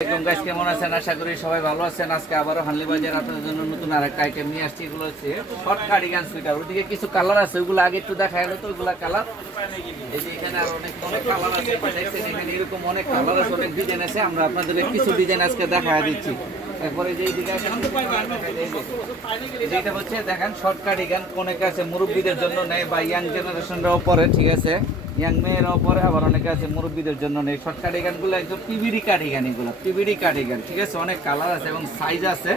Guys কেমন আছেন? আশা করি সবাই ভালো আছেন। আজকে আবারও হানলি বাজার আপনাদের জন্য নতুন আরেকটা আইটেম নিয়ে আসছি। এগুলো হচ্ছে শর্ট কার্ডিগান সুইটার। ওদিকে কিছু কালার আছে, ওগুলো আগে একটু দেখা গেল। তো ওগুলা কালার এই যে এখানে আর অনেক অনেক কালার আছে, দেখছেন এখানে এরকম অনেক কালার আছে, অনেক ডিজাইন আছে। আমরা আপনাদেরকে কিছু ডিজাইন আজকে দেখা দিচ্ছি। এরপরে যে এইদিকে যেটা হচ্ছে দেখেন শর্ট কার্ডিগান, অনেকে আছে মুরব্বীদের জন্য নেয় বা ইয়াং জেনারেশনরাও পরে, ঠিক আছে, ইয়াং মেয়েরাও পরে, আবার অনেকে আছে মুরব্বীদের জন্য নেই। শর্ট কার্ডিগানগুলো একদম পিভিডি কার্ডিগান, এগুলো পিভিডি কার্ডিগান, ঠিক আছে। অনেক কালার আছে এবং সাইজ আছে।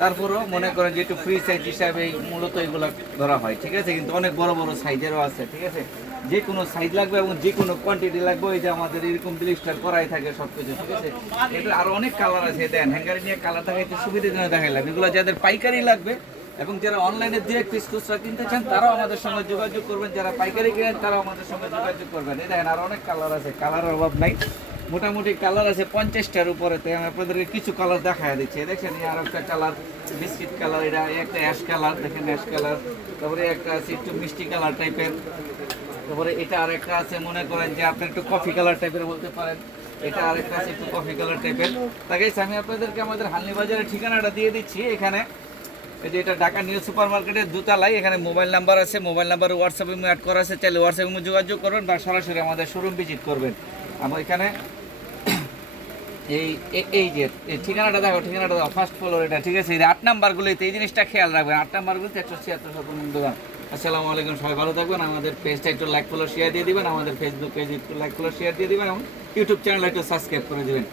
তারপরেও মনে করেন যে একটু ফ্রি সাইজ হিসাবে মূলত এগুলো ধরা হয়, ঠিক আছে। কিন্তু অনেক বড় বড় সাইজেরও আছে, ঠিক আছে। যে কোনো সাইজ লাগবে এবং যে কোনো কোয়ান্টিটি লাগবে, এই যে আমাদের এরকম ব্লিস্টার করাই থাকে সব কিছু, ঠিক আছে। এটা আরও অনেক কালার আছে, দেন হ্যাঙ্গারে নিয়ে কালার দেখাইতে সুবিধার জন্য দেখাইলাম। এগুলো যাদের পাইকারি লাগবে এবং যারা অনলাইনে দু এক পিস খুচরা কিনতে চান তারাও আমাদের সঙ্গে যোগাযোগ করবেন। যারা পাইকারি কিনেন তারাও আমাদের সঙ্গে যোগাযোগ করবেন। এই দেখেন আর অনেক কালার আছে, কালারের অভাব নাই। মোটামুটি কালার আছে 50টার উপরে। তাই আমি আপনাদেরকে কিছু কালার দেখা দিচ্ছি। দেখছেন আর একটা কালার বিস্কিট কালার, এটা একটা অ্যাশ কালার, দেখেন অ্যাশ কালার। তারপরে একটা আছে একটু মিষ্টি কালার টাইপের। তারপরে এটা আর একটা আছে মনে করেন যে আপনি একটু কফি কালার টাইপের বলতে পারেন। এটা আরেকটা আছে একটু কফি কালার টাইপের। তাই আমি আপনাদেরকে আমাদের হানলি বাজারের ঠিকানাটা দিয়ে দিচ্ছি। এখানে এই যে এটা ঢাকা নিউ সুপার মার্কেটের দোতলায়। এখানে মোবাইল নাম্বার আছে, মোবাইল নাম্বারে হোয়াটসঅ্যাপে অ্যাড করা আছে। চাইলে হোয়াটসঅ্যাপে যোগাযোগ করবেন বা সরাসরি আমাদের শোরুম ভিজিট করবেন। আমার এখানে এই এই যে ঠিকানাটা দেখো, ঠিকানাটা দাও, ফার্স্ট ফ্লোর এটা, ঠিক আছে। এই 8 নাম্বারগুলিতে এই জিনিসটা খেয়াল রাখবেন। 8 নাম্বারগুলিতে 176 শতরূপ দোকান। আসসালামু আলাইকুম, সবাই ভালো থাকবেন। আমাদের পেজটা একটু লাইক ফলো শেয়ার দিয়ে দিবেন, আমাদের ফেসবুক পেজ একটু লাইক ফলো শেয়ার দিয়ে দিবেন এবং ইউটিউব চ্যানেলটা একটু সাবস্ক্রাইব করে দিবেন।